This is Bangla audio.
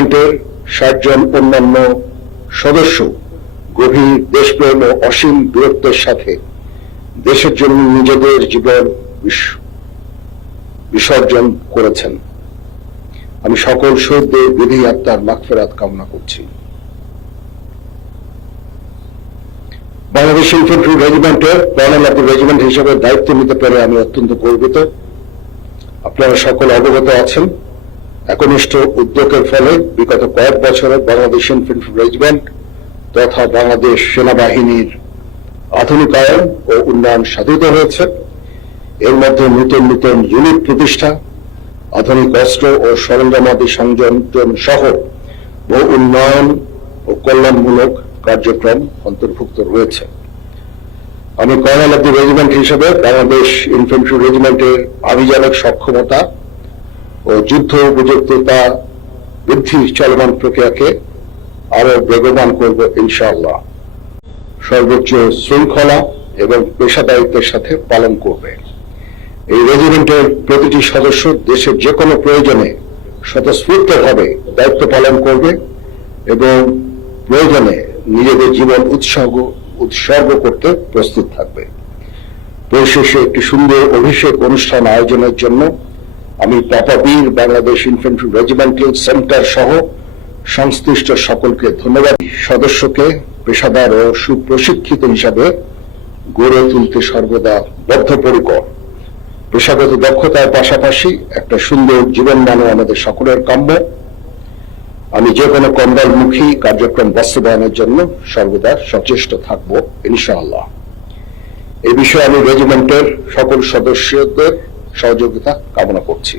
রেজিমেন্টের ষাট জন অন্যান্য সদস্য গভীর দেশপ্রেম ও অসীম বীরত্বের সাথে দেশের জন্য নিজেদের জীবন বিসর্জন করেছেন। আমি সকল শহীদদের বিধি আত্মার মাগফেরাত কামনা করছি। বাংলাদেশ ইনফেন্ট্রি রেজিমেন্টের কর্নেল অফ রেজিমেন্ট হিসেবে দায়িত্ব নিতে পেরে আমি অত্যন্ত গর্বিত। আপনারা সকল অবগত আছেন। একনিষ্ঠ উদ্যোগের ফলে বিগত কয়েক বছরে বাংলাদেশ ইনফেন্ট্রি রেজিমেন্ট তথা বাংলাদেশ সেনাবাহিনীর আধুনিকায়ন ও উন্নয়ন সাধিত হয়েছে। এর মধ্যে নতুন নতুন ইউনিট প্রতিষ্ঠা, আধুনিক অস্ত্র ও সরঞ্জামাদি সংযোজন সহ বহু উন্নয়ন ও কল্যাণমূলক কার্যক্রম অন্তর্ভুক্ত রয়েছে। আমি কর্নেল অব দি রেজিমেন্ট হিসেবে বাংলাদেশ ইনফেন্ট্রি রেজিমেন্টের আভিযানিক সক্ষমতা ও যুদ্ধ উপযুক্ততা বৃদ্ধির চলমান প্রক্রিয়াকে আরও বেগবান করব ইনশাআল্লাহ। সর্বোচ্চ শৃঙ্খলা এবং পেশাদারিত্বের সাথে পালন করবে। এই রেজিমেন্টের প্রতিটি সদস্য দেশের যে কোনো প্রয়োজনে স্বতঃস্ফূর্তভাবে দায়িত্ব পালন করবে এবং প্রয়োজনে নিজেদের জীবন উৎসর্গ উৎসর্গ করতে প্রস্তুত থাকবে। পরিশেষে একটি সুন্দর অভিষেক অনুষ্ঠান আয়োজনের জন্য আমি পাপাবীর বাংলাদেশ ইনফেন্ট্রি রেজিমেন্টাল সেন্টার সহ সংশ্লিষ্ট সকলকে ধন্যবাদ। সদস্যকে পেশাদার ও সুপ্রশিক্ষিত হিসাবে গড়ে তুলতে সর্বদা বদ্ধপরিকর। পেশাগত দক্ষতার পাশাপাশি একটা সুন্দর জীবনমানও আমাদের সকলের কাম্য। আমি যে কোনো কন্দালমুখী কার্যক্রম বাস্তবায়নের জন্য সর্বদা সচেষ্ট থাকব, ইনশাআল্লাহ। এ বিষয়ে আমি রেজিমেন্টের সকল সদস্যদের সহযোগিতা কামনা করছি।